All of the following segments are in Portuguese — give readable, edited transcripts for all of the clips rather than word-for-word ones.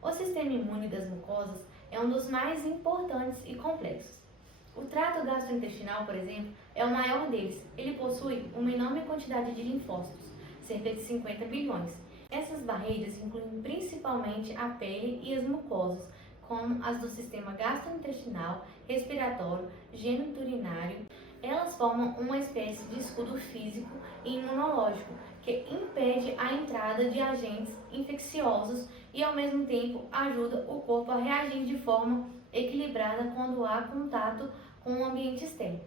O sistema imune das mucosas é um dos mais importantes e complexos. O trato gastrointestinal, por exemplo, é o maior deles. Ele possui uma enorme quantidade de linfócitos, cerca de 50 bilhões. Essas barreiras incluem principalmente a pele e as mucosas, como as do sistema gastrointestinal, respiratório, geniturinário. Elas formam uma espécie de escudo físico e imunológico que impede a entrada de agentes infecciosos e, ao mesmo tempo, ajuda o corpo a reagir de forma equilibrada quando há contato com o ambiente externo.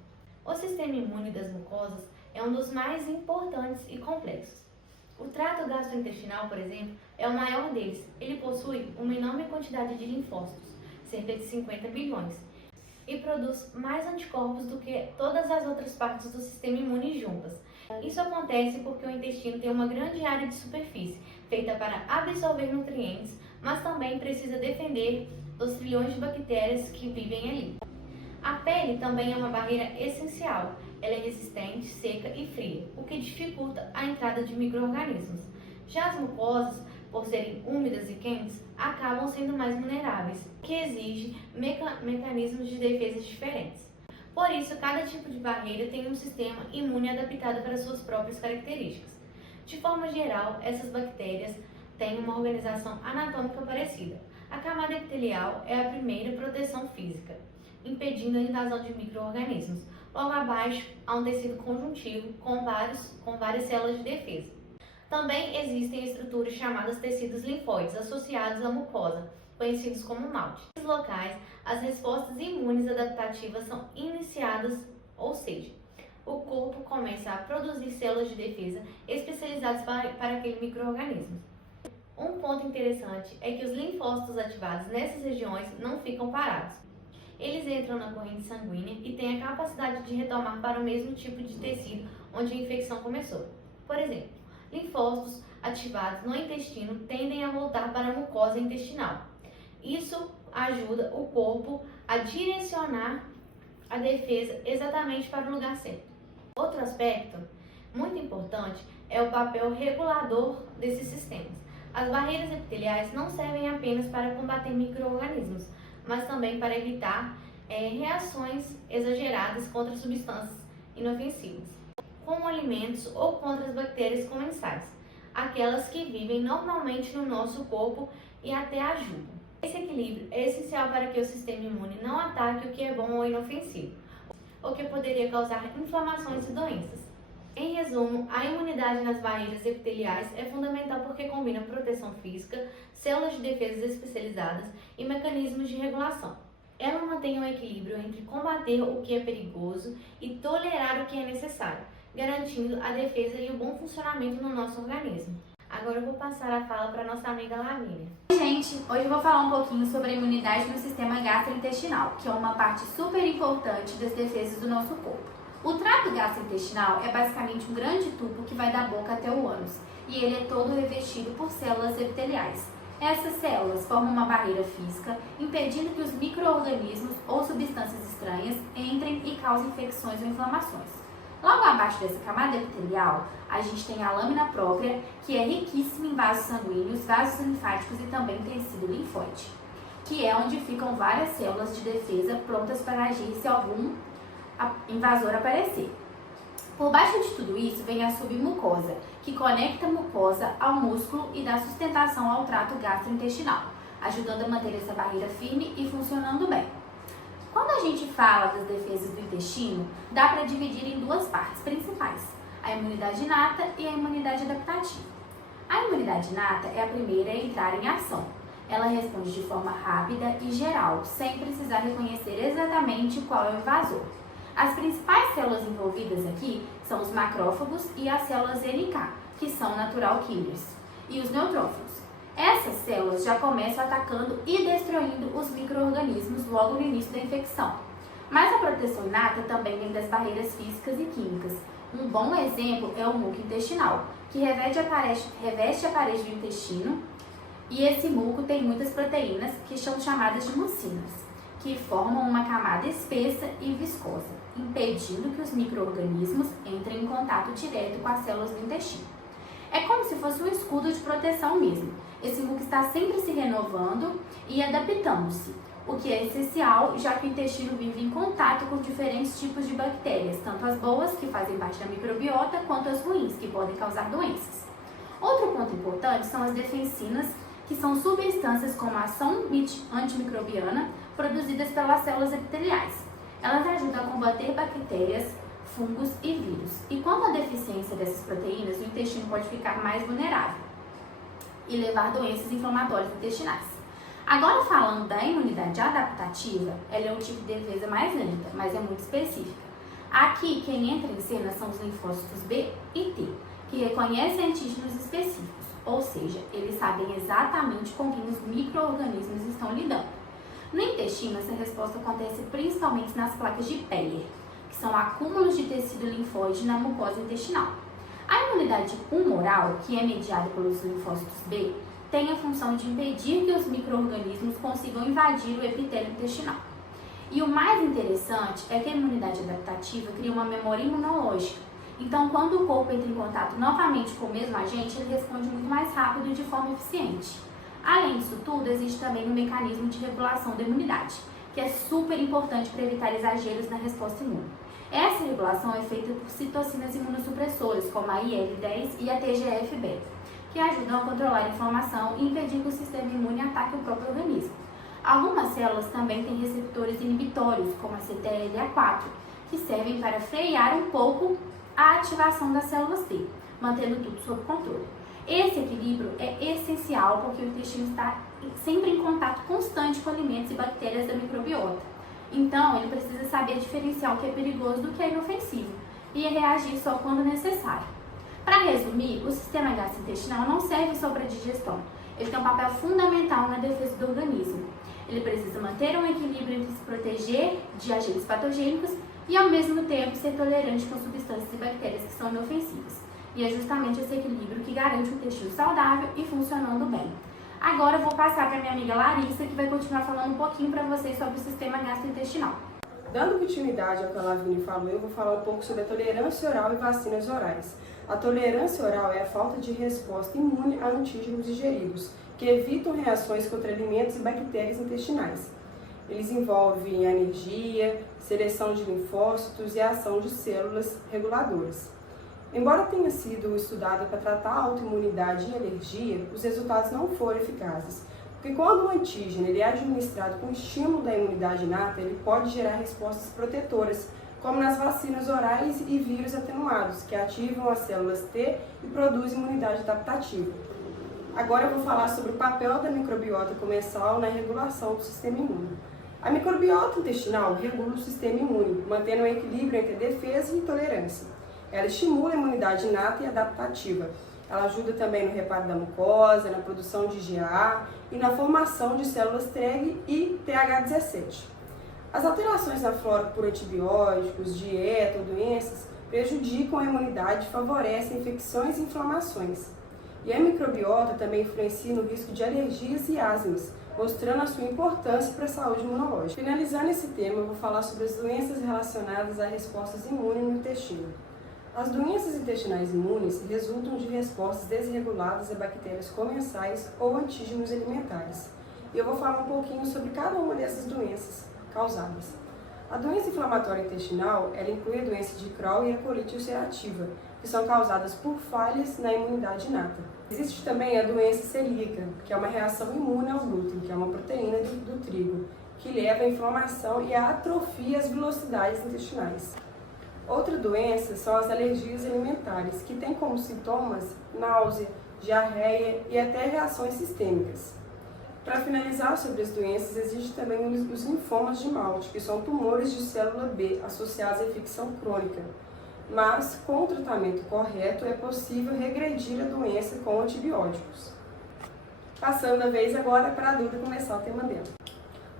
O sistema imune das mucosas é um dos mais importantes e complexos. O trato gastrointestinal, por exemplo, é o maior deles. Ele possui uma enorme quantidade de linfócitos, cerca de 50 bilhões, e produz mais anticorpos do que todas as outras partes do sistema imune juntas. Isso acontece porque o intestino tem uma grande área de superfície, feita para absorver nutrientes, mas também precisa defender dos trilhões de bactérias que vivem ali. A pele também é uma barreira essencial. Ela é resistente, seca e fria, o que dificulta a entrada de micro-organismos. Já as mucosas, por serem úmidas e quentes, acabam sendo mais vulneráveis, o que exige mecanismos de defesa diferentes. Por isso, cada tipo de barreira tem um sistema imune adaptado para suas próprias características. De forma geral, essas bactérias têm uma organização anatômica parecida. A camada epitelial é a primeira proteção física, impedindo a invasão de micro-organismos. Logo abaixo, há um tecido conjuntivo com várias células de defesa. Também existem estruturas chamadas tecidos linfóides associados à mucosa, conhecidos como malte. Nesses locais, as respostas imunes adaptativas são iniciadas, ou seja, o corpo começa a produzir células de defesa especializadas para aquele micro-organismo. Um ponto interessante é que os linfócitos ativados nessas regiões não ficam parados. Eles entram na corrente sanguínea e têm a capacidade de retomar para o mesmo tipo de tecido onde a infecção começou. Por exemplo, linfócitos ativados no intestino tendem a voltar para a mucosa intestinal. Isso ajuda o corpo a direcionar a defesa exatamente para o lugar certo. Outro aspecto muito importante é o papel regulador desses sistemas. As barreiras epiteliais não servem apenas para combater micro-organismos, mas também para evitar reações exageradas contra substâncias inofensivas, como alimentos ou contra as bactérias comensais, aquelas que vivem normalmente no nosso corpo e até ajudam. Esse equilíbrio é essencial para que o sistema imune não ataque o que é bom ou inofensivo, o que poderia causar inflamações e doenças. Em resumo, a imunidade nas barreiras epiteliais é fundamental porque combina proteção física, células de defesa especializadas e mecanismos de regulação. Ela mantém um equilíbrio entre combater o que é perigoso e tolerar o que é necessário, garantindo a defesa e o bom funcionamento no nosso organismo. Agora eu vou passar a fala para nossa amiga Lavínia. Oi, gente! Hoje eu vou falar um pouquinho sobre a imunidade no sistema gastrointestinal, que é uma parte super importante das defesas do nosso corpo. O trato gastrointestinal é basicamente um grande tubo que vai da boca até o ânus, e ele é todo revestido por células epiteliais. Essas células formam uma barreira física, impedindo que os micro-organismos ou substâncias estranhas entrem e causem infecções ou inflamações. Logo abaixo dessa camada epitelial, a gente tem a lâmina própria, que é riquíssima em vasos sanguíneos, vasos linfáticos e também tecido linfóide, que é onde ficam várias células de defesa prontas para agir se algum invasor aparecer. Por baixo de tudo isso vem a submucosa, que conecta a mucosa ao músculo e dá sustentação ao trato gastrointestinal, ajudando a manter essa barreira firme e funcionando bem. Quando a gente fala das defesas do intestino, dá para dividir em duas partes principais, a imunidade inata e a imunidade adaptativa. A imunidade inata é a primeira a entrar em ação. Ela responde de forma rápida e geral, sem precisar reconhecer exatamente qual é o invasor. As principais células envolvidas aqui são os macrófagos e as células NK, que são natural killers, e os neutrófilos. Essas células já começam atacando e destruindo os micro-organismos logo no início da infecção. Mas a proteção inata também vem das barreiras físicas e químicas. Um bom exemplo é o muco intestinal, que reveste a parede do intestino, e esse muco tem muitas proteínas que são chamadas de mucinas, que formam uma camada espessa e viscosa, impedindo que os micro-organismos entrem em contato direto com as células do intestino. É como se fosse um escudo de proteção mesmo. Esse muco está sempre se renovando e adaptando-se, o que é essencial, já que o intestino vive em contato com diferentes tipos de bactérias, tanto as boas, que fazem parte da microbiota, quanto as ruins, que podem causar doenças. Outro ponto importante são as defensinas, que são substâncias com uma ação antimicrobiana produzidas pelas células epiteliais. Elas ajudam a combater bactérias, fungos e vírus. E quando há deficiência dessas proteínas, o intestino pode ficar mais vulnerável e levar doenças inflamatórias intestinais. Agora, falando da imunidade adaptativa, ela é um tipo de defesa mais lenta, mas é muito específica. Aqui, quem entra em cena são os linfócitos B e T, que reconhecem antígenos específicos, ou seja, eles sabem exatamente com quem os micro-organismos estão lidando. No intestino, essa resposta acontece principalmente nas placas de Peller, que são acúmulos de tecido linfóide na mucosa intestinal. A imunidade humoral, que é mediada pelos linfócitos B, tem a função de impedir que os micro-organismos consigam invadir o epitélio intestinal. E o mais interessante é que a imunidade adaptativa cria uma memória imunológica. Então, quando o corpo entra em contato novamente com o mesmo agente, ele responde muito mais rápido e de forma eficiente. Além disso tudo, existe também um mecanismo de regulação da imunidade, que é super importante para evitar exageros na resposta imune. Essa regulação é feita por citocinas imunossupressoras, como a IL-10 e a TGF-beta, que ajudam a controlar a inflamação e impedir que o sistema imune ataque o próprio organismo. Algumas células também têm receptores inibitórios, como a CTLA4, que servem para frear um pouco a ativação das células T, mantendo tudo sob controle. Esse equilíbrio é essencial porque o intestino está sempre em contato constante com alimentos e bactérias da microbiota. Então, ele precisa saber diferenciar o que é perigoso do que é inofensivo e reagir só quando necessário. Para resumir, o sistema gastrointestinal não serve só para digestão. Ele tem um papel fundamental na defesa do organismo. Ele precisa manter um equilíbrio entre se proteger de agentes patogênicos e, ao mesmo tempo, ser tolerante com substâncias e bactérias que são inofensivas. E é justamente esse equilíbrio que garante um intestino saudável e funcionando bem. Agora eu vou passar para minha amiga Larissa, que vai continuar falando um pouquinho para vocês sobre o sistema gastrointestinal. Dando continuidade ao que a Lavínia falou, eu vou falar um pouco sobre a tolerância oral e vacinas orais. A tolerância oral é a falta de resposta imune a antígenos ingeridos, que evitam reações contra alimentos e bactérias intestinais. Eles envolvem alergia, seleção de linfócitos e a ação de células reguladoras. Embora tenha sido estudado para tratar a autoimunidade e alergia, os resultados não foram eficazes. Porque quando o antígeno ele é administrado com estímulo da imunidade inata, ele pode gerar respostas protetoras, como nas vacinas orais e vírus atenuados, que ativam as células T e produzem imunidade adaptativa. Agora eu vou falar sobre o papel da microbiota comensal na regulação do sistema imune. A microbiota intestinal regula o sistema imune, mantendo um equilíbrio entre defesa e tolerância. Ela estimula a imunidade inata e adaptativa. Ela ajuda também no reparo da mucosa, na produção de IgA e na formação de células TREG e TH17. As alterações na flora por antibióticos, dieta ou doenças prejudicam a imunidade e favorecem infecções e inflamações. E a microbiota também influencia no risco de alergias e asmas, mostrando a sua importância para a saúde imunológica. Finalizando esse tema, eu vou falar sobre as doenças relacionadas a respostas imunes no intestino. As doenças intestinais imunes resultam de respostas desreguladas a bactérias comensais ou antígenos alimentares. E eu vou falar um pouquinho sobre cada uma dessas doenças causadas. A doença inflamatória intestinal, ela inclui a doença de Crohn e a colite ulcerativa, que são causadas por falhas na imunidade inata. Existe também a doença celíaca, que é uma reação imune ao glúten, que é uma proteína do trigo, que leva à inflamação e à atrofia às velocidades intestinais. Outra doença são as alergias alimentares, que têm como sintomas náusea, diarreia e até reações sistêmicas. Para finalizar sobre as doenças, existe também os linfomas de Malte, que são tumores de célula B associados à infecção crônica. Mas, com o tratamento correto, é possível regredir a doença com antibióticos. Passando a vez agora para a Duda começar o tema dela.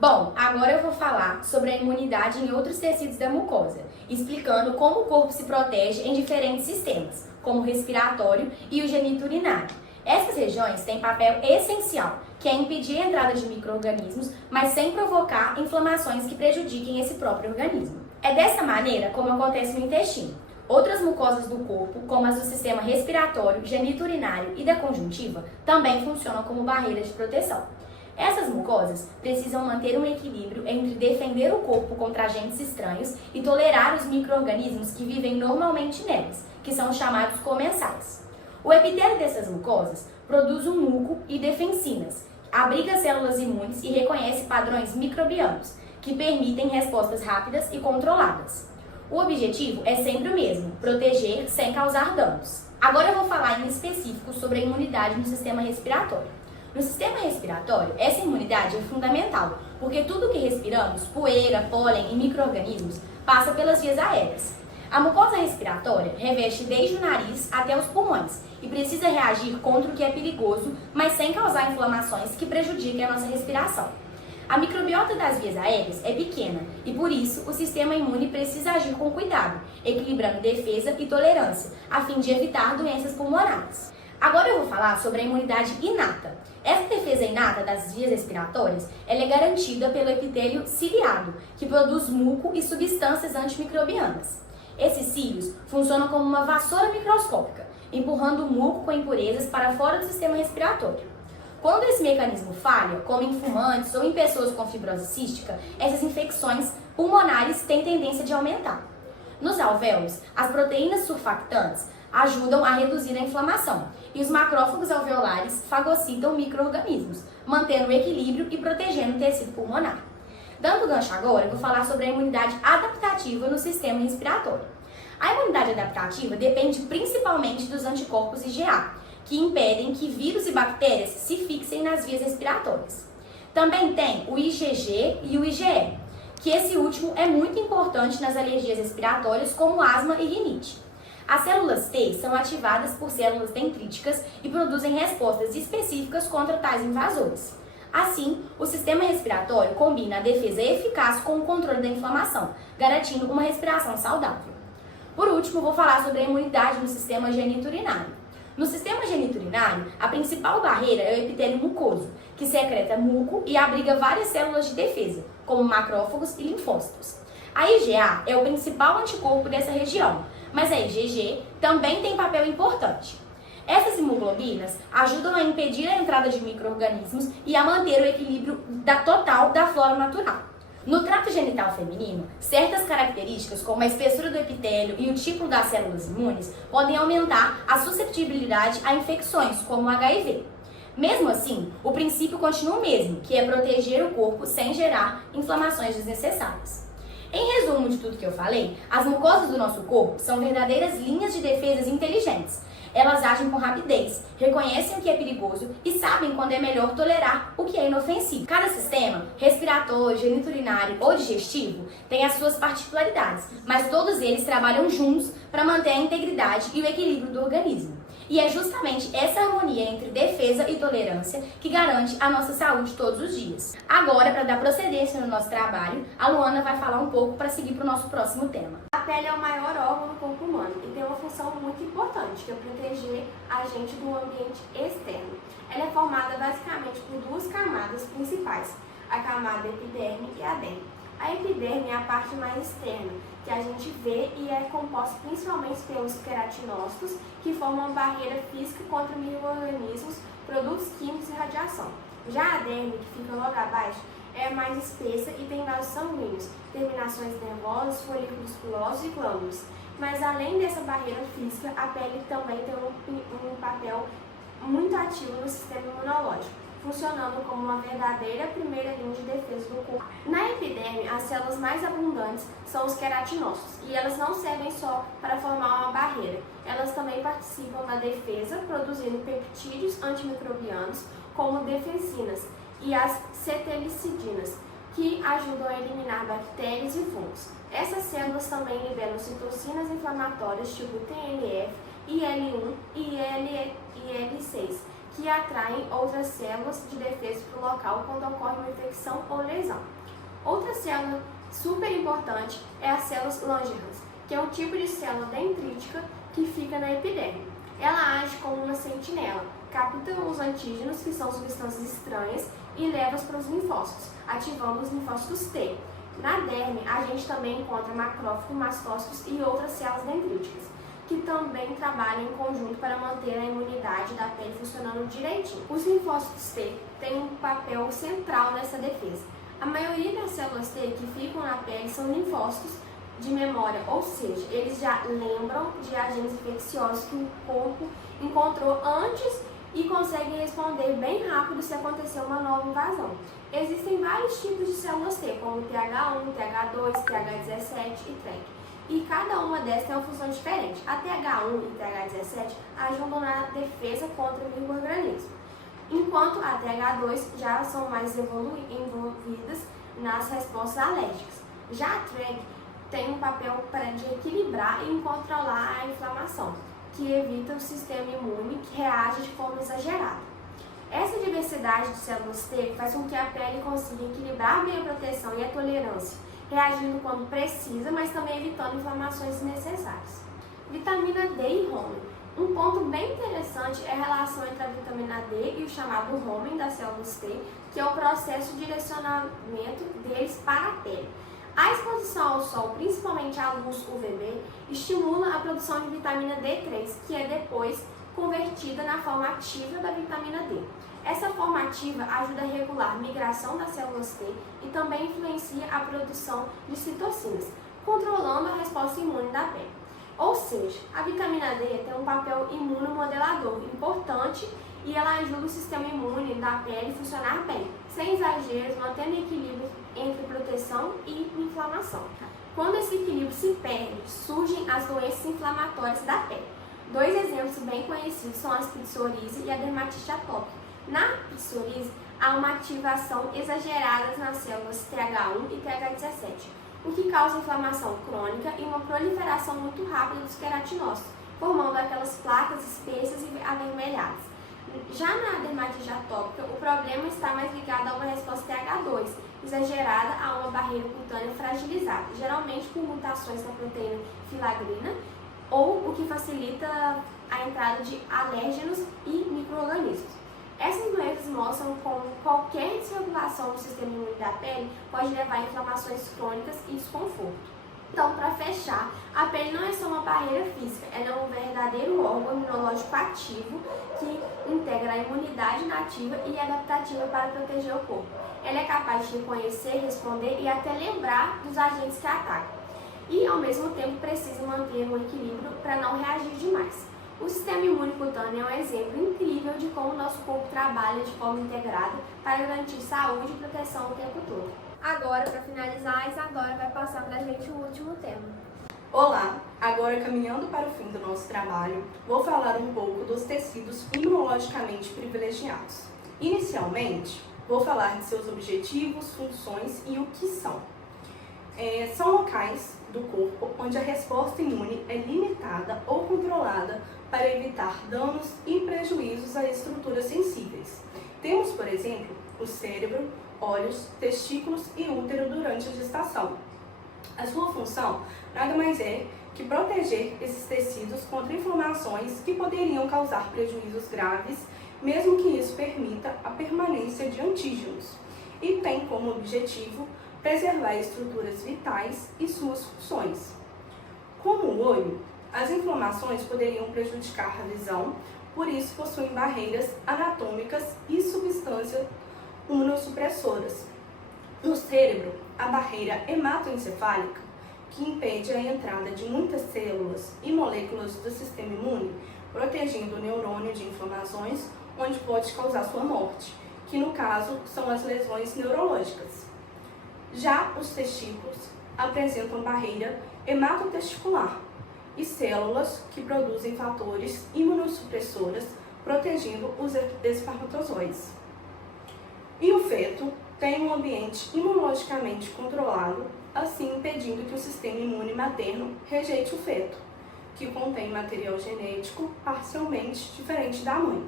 Bom, agora eu vou falar sobre a imunidade em outros tecidos da mucosa, explicando como o corpo se protege em diferentes sistemas, como o respiratório e o geniturinário. Essas regiões têm papel essencial, que é impedir a entrada de micro-organismos, mas sem provocar inflamações que prejudiquem esse próprio organismo. É dessa maneira como acontece no intestino. Outras mucosas do corpo, como as do sistema respiratório, geniturinário e da conjuntiva, também funcionam como barreira de proteção. Essas mucosas precisam manter um equilíbrio entre defender o corpo contra agentes estranhos e tolerar os micro-organismos que vivem normalmente nelas, que são chamados comensais. O epitélio dessas mucosas produz um muco e defensinas, abriga células imunes e reconhece padrões microbianos, que permitem respostas rápidas e controladas. O objetivo é sempre o mesmo, proteger sem causar danos. Agora eu vou falar em específico sobre a imunidade no sistema respiratório. No sistema respiratório, essa imunidade é fundamental, porque tudo que respiramos, poeira, pólen e micro-organismos, passa pelas vias aéreas. A mucosa respiratória reveste desde o nariz até os pulmões e precisa reagir contra o que é perigoso, mas sem causar inflamações que prejudiquem a nossa respiração. A microbiota das vias aéreas é pequena e, por isso, o sistema imune precisa agir com cuidado, equilibrando defesa e tolerância, a fim de evitar doenças pulmonares. Agora eu vou falar sobre a imunidade inata. Essa defesa inata das vias respiratórias ela é garantida pelo epitélio ciliado, que produz muco e substâncias antimicrobianas. Esses cílios funcionam como uma vassoura microscópica, empurrando o muco com impurezas para fora do sistema respiratório. Quando esse mecanismo falha, como em fumantes ou em pessoas com fibrose cística, essas infecções pulmonares têm tendência de aumentar. Nos alvéolos, as proteínas surfactantes ajudam a reduzir a inflamação e os macrófagos alveolares fagocitam micro-organismos, mantendo o equilíbrio e protegendo o tecido pulmonar. Dando gancho agora, eu vou falar sobre a imunidade adaptativa no sistema respiratório. A imunidade adaptativa depende principalmente dos anticorpos IgA, que impedem que vírus e bactérias se fixem nas vias respiratórias. Também tem o IgG e o IgE, que esse último é muito importante nas alergias respiratórias como asma e rinite. As células T são ativadas por células dendríticas e produzem respostas específicas contra tais invasores. Assim, o sistema respiratório combina a defesa eficaz com o controle da inflamação, garantindo uma respiração saudável. Por último, vou falar sobre a imunidade no sistema geniturinário. No sistema geniturinário, a principal barreira é o epitélio mucoso, que secreta muco e abriga várias células de defesa, como macrófagos e linfócitos. A IgA é o principal anticorpo dessa região, mas a IgG também tem papel importante. Essas imuglobinas ajudam a impedir a entrada de micro-organismos e a manter o equilíbrio total da flora natural. No trato genital feminino, certas características, como a espessura do epitélio e o tipo das células imunes, podem aumentar a susceptibilidade a infecções, como o HIV. Mesmo assim, o princípio continua o mesmo, que é proteger o corpo sem gerar inflamações desnecessárias. Em resumo de tudo que eu falei, as mucosas do nosso corpo são verdadeiras linhas de defesas inteligentes. Elas agem com rapidez, reconhecem o que é perigoso e sabem quando é melhor tolerar o que é inofensivo. Cada sistema, respiratório, geniturinário ou digestivo, tem as suas particularidades, mas todos eles trabalham juntos para manter a integridade e o equilíbrio do organismo. E é justamente essa harmonia entre defesa e tolerância que garante a nossa saúde todos os dias. Agora, para dar procedência no nosso trabalho, a Luana vai falar um pouco para seguir para o nosso próximo tema. A pele é o maior órgão do corpo humano e tem uma função muito importante, que é proteger a gente do ambiente externo. Ela é formada basicamente por duas camadas principais, a camada epiderme e a derme. A epiderme é a parte mais externa, que a gente vê e é composta principalmente pelos queratinócitos, que formam uma barreira física contra micro-organismos, produtos químicos e radiação. Já a derme, que fica logo abaixo, é mais espessa e tem vasos sanguíneos, terminações nervosas, folículos pilosos e glândulas. Mas além dessa barreira física, a pele também tem um papel muito ativo no sistema imunológico, funcionando como uma verdadeira primeira linha de defesa do corpo. Na epiderme, as células mais abundantes são os queratinócitos, e elas não servem só para formar uma barreira, elas também participam da defesa, produzindo peptídeos antimicrobianos, como defensinas, e as cetelicidinas, que ajudam a eliminar bactérias e fungos. Essas células também liberam citocinas inflamatórias tipo TNF, IL-1 e IL-6, que atraem outras células de defesa para o local quando ocorre uma infecção ou lesão. Outra célula super importante é as células Langerhans, que é um tipo de célula dendrítica que fica na epiderme. Ela age como uma sentinela, capta os antígenos, que são substâncias estranhas, e leva-os para os linfócitos, ativando os linfócitos T. Na derme, a gente também encontra macrófagos, mastócitos e outras células dendríticas, que também trabalham em conjunto para manter a imunidade da pele funcionando direitinho. Os linfócitos T têm um papel central nessa defesa. A maioria das células T que ficam na pele são linfócitos de memória, ou seja, eles já lembram de agentes infecciosos que o corpo encontrou antes e conseguem responder bem rápido se acontecer uma nova invasão. Existem vários tipos de células T, como TH1, TH2, TH17 e TREG. E cada uma dessas tem uma função diferente. A TH1 e TH17 ajudam na defesa contra micro-organismos, enquanto a TH2 já são mais envolvidas nas respostas alérgicas. Já a TREG tem um papel de equilibrar e controlar a inflamação, que evita o sistema imune que reage de forma exagerada. Essa diversidade de células T faz com que a pele consiga equilibrar bem a proteção e a tolerância, reagindo quando precisa, mas também evitando inflamações desnecessárias. Vitamina D e Homen. Um ponto bem interessante é a relação entre a vitamina D e o chamado Homen das células T, que é o processo de direcionamento deles para a pele. A exposição ao sol, principalmente à luz UVB, estimula a produção de vitamina D3, que é depois convertida na forma ativa da vitamina D. Essa forma ativa ajuda a regular a migração das células T e também influencia a produção de citocinas, controlando a resposta imune da pele. Ou seja, a vitamina D tem um papel imunomodelador importante e ela ajuda o sistema imune da pele a funcionar bem, sem exageros, mantendo equilíbrio entre proteção e inflamação. Quando esse equilíbrio se perde, surgem as doenças inflamatórias da pele. Dois exemplos bem conhecidos são a psoríase e a dermatite atópica. Na psoríase, há uma ativação exagerada nas células TH1 e TH17, o que causa inflamação crônica e uma proliferação muito rápida dos queratinócitos, formando aquelas placas espessas e avermelhadas. Já na dermatite atópica, o problema está mais ligado a uma resposta TH2, exagerada a uma barreira cutânea fragilizada, geralmente por mutações na proteína filagrina, ou o que facilita a entrada de alérgenos e micro-organismos. Essas doenças mostram como qualquer desregulação do sistema imune da pele pode levar a inflamações crônicas e desconforto. Então, para fechar, a pele não é só uma barreira física, ela é um verdadeiro órgão imunológico ativo que integra a imunidade nativa e adaptativa para proteger o corpo. Ela é capaz de reconhecer, responder e até lembrar dos agentes que a atacam. E, ao mesmo tempo, precisa manter um equilíbrio para não reagir demais. O sistema imune cutâneo é um exemplo incrível de como o nosso corpo trabalha de forma integrada para garantir saúde e proteção o tempo todo. Agora, para finalizar, a Isadora vai passar para a gente o último tema. Olá! Agora, caminhando para o fim do nosso trabalho, vou falar um pouco dos tecidos imunologicamente privilegiados. Inicialmente, vou falar de seus objetivos, funções e o que são. São locais do corpo onde a resposta imune é limitada ou controlada para evitar danos e prejuízos a estruturas sensíveis. Temos, por exemplo, o cérebro, olhos, testículos e útero durante a gestação. A sua função nada mais é que proteger esses tecidos contra inflamações que poderiam causar prejuízos graves, mesmo que isso permita a permanência de antígenos, e tem como objetivo preservar estruturas vitais e suas funções. Como o olho, as inflamações poderiam prejudicar a visão, por isso possuem barreiras anatômicas e substâncias imunossupressoras. No cérebro, a barreira hematoencefálica, que impede a entrada de muitas células e moléculas do sistema imune, protegendo o neurônio de inflamações, onde pode causar sua morte, que no caso são as lesões neurológicas. Já os testículos apresentam barreira hematotesticular e células que produzem fatores imunossupressoras, protegendo os espermatozoides. E o feto tem um ambiente imunologicamente controlado, assim impedindo que o sistema imune materno rejeite o feto, que contém material genético parcialmente diferente da mãe.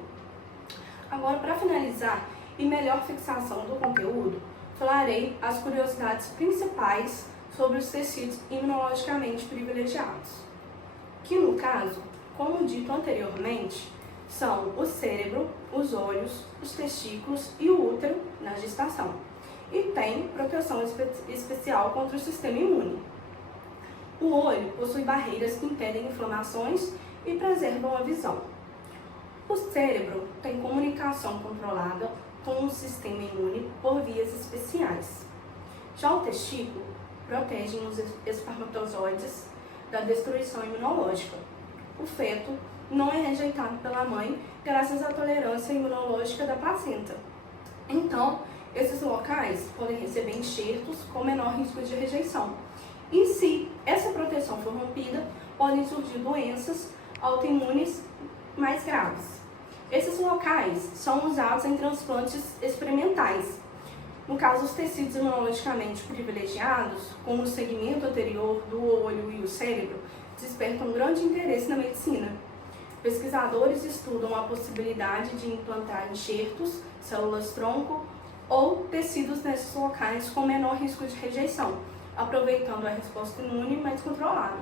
Agora, para finalizar e melhor fixação do conteúdo, falarei as curiosidades principais sobre os tecidos imunologicamente privilegiados, que no caso, como dito anteriormente, são o cérebro, os olhos, os testículos e o útero na gestação. e tem proteção especial contra o sistema imune. O olho possui barreiras que impedem inflamações e preservam a visão. O cérebro tem comunicação controlada com o sistema imune por vias especiais. Já o testículo protege os espermatozoides da destruição imunológica. O feto não é rejeitado pela mãe graças à tolerância imunológica da placenta. Então, esses locais podem receber enxertos com menor risco de rejeição. E se essa proteção for rompida, podem surgir doenças autoimunes mais graves. Esses locais são usados em transplantes experimentais. No caso, os tecidos imunologicamente privilegiados, como o segmento anterior do olho e o cérebro, despertam grande interesse na medicina. Pesquisadores estudam a possibilidade de implantar enxertos, células-tronco ou tecidos nesses locais com menor risco de rejeição, aproveitando a resposta imune mais controlada.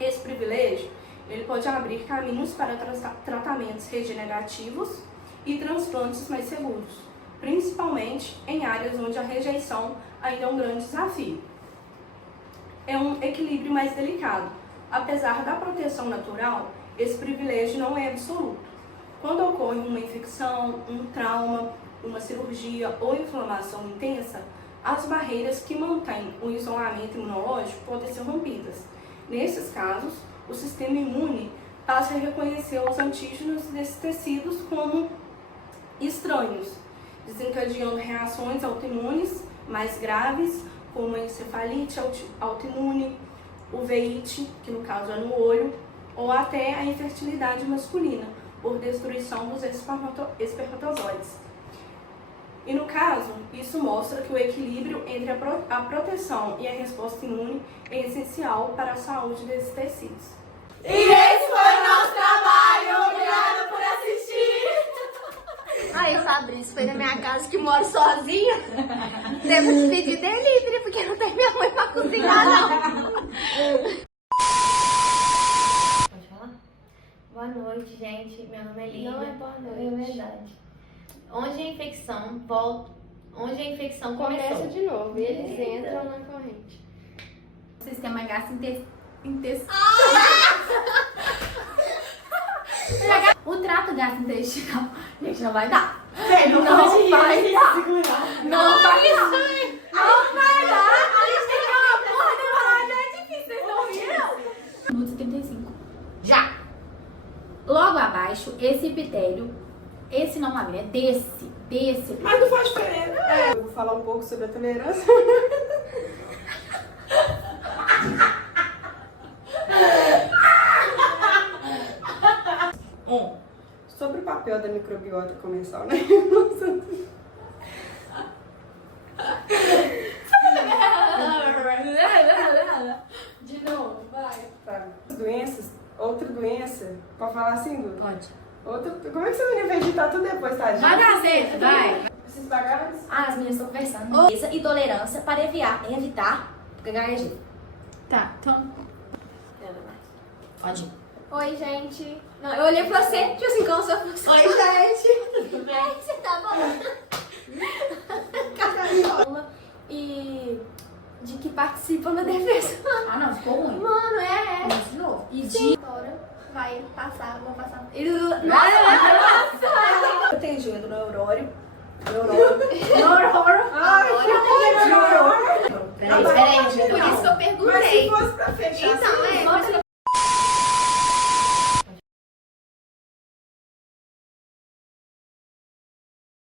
Esse privilégio ele pode abrir caminhos para tratamentos regenerativos e transplantes mais seguros, principalmente em áreas onde a rejeição ainda é um grande desafio. É um equilíbrio mais delicado. Apesar da proteção natural, esse privilégio não é absoluto. Quando ocorre uma infecção, um trauma, uma cirurgia ou inflamação intensa, as barreiras que mantêm o isolamento imunológico podem ser rompidas. Nesses casos, o sistema imune passa a reconhecer os antígenos desses tecidos como estranhos, desencadeando reações autoimunes mais graves, como a encefalite autoimune, uveíte, que no caso é no olho, ou até a infertilidade masculina, por destruição dos espermatozoides. E no caso, isso mostra que o equilíbrio entre a proteção e a resposta imune é essencial para a saúde desses tecidos. E esse foi o nosso trabalho. Obrigada por assistir. Aí, Fabrício, foi na minha casa que moro sozinha. Temos que pedir delivery, porque não tem minha mãe pra cozinhar, não. Pode falar? Boa noite, gente. Meu nome é Lívia. Não é boa noite. É verdade. Onde a infecção volta, onde a infecção Começa começou. de novo. E eles entram na corrente. O sistema gastrointestinal. O trato gastrointestinal. Gente, não vai dar. Não vai dar. Não vai dar. Não vai dar. A gente tem que dar uma porra de palavra. É difícil, vocês não viram? Minuto 75. Já. Logo abaixo, esse epitélio. Esse não é desse. Mas não faz diferença. Eu vou falar um pouco sobre a tolerância. Sobre o papel da microbiota comensal, né? De novo, vai. Tá. Outra doença, pode falar assim, Du? Pode. Como é que você vai editar tudo depois, tadinho? Vai dar certo, vai. Vocês pagaram isso? Ah, as meninas estão conversando. E tolerância para evitar gaguejei. Tá, então. Pode ir. Oi, gente. Não, eu olhei pra você, tipo assim, como se eu fosse. Oi, gente. Tudo bem? Você tá bom? E de que participam da defesa. Ah, não, ficou ruim. Mano, é. Começa de novo. E Sim. Vai passar, vou passar. Protegendo o neurório. Peraí, gente. Por isso que eu Mas se perguntei. fosse pra fechar, Então, assim, por isso que eu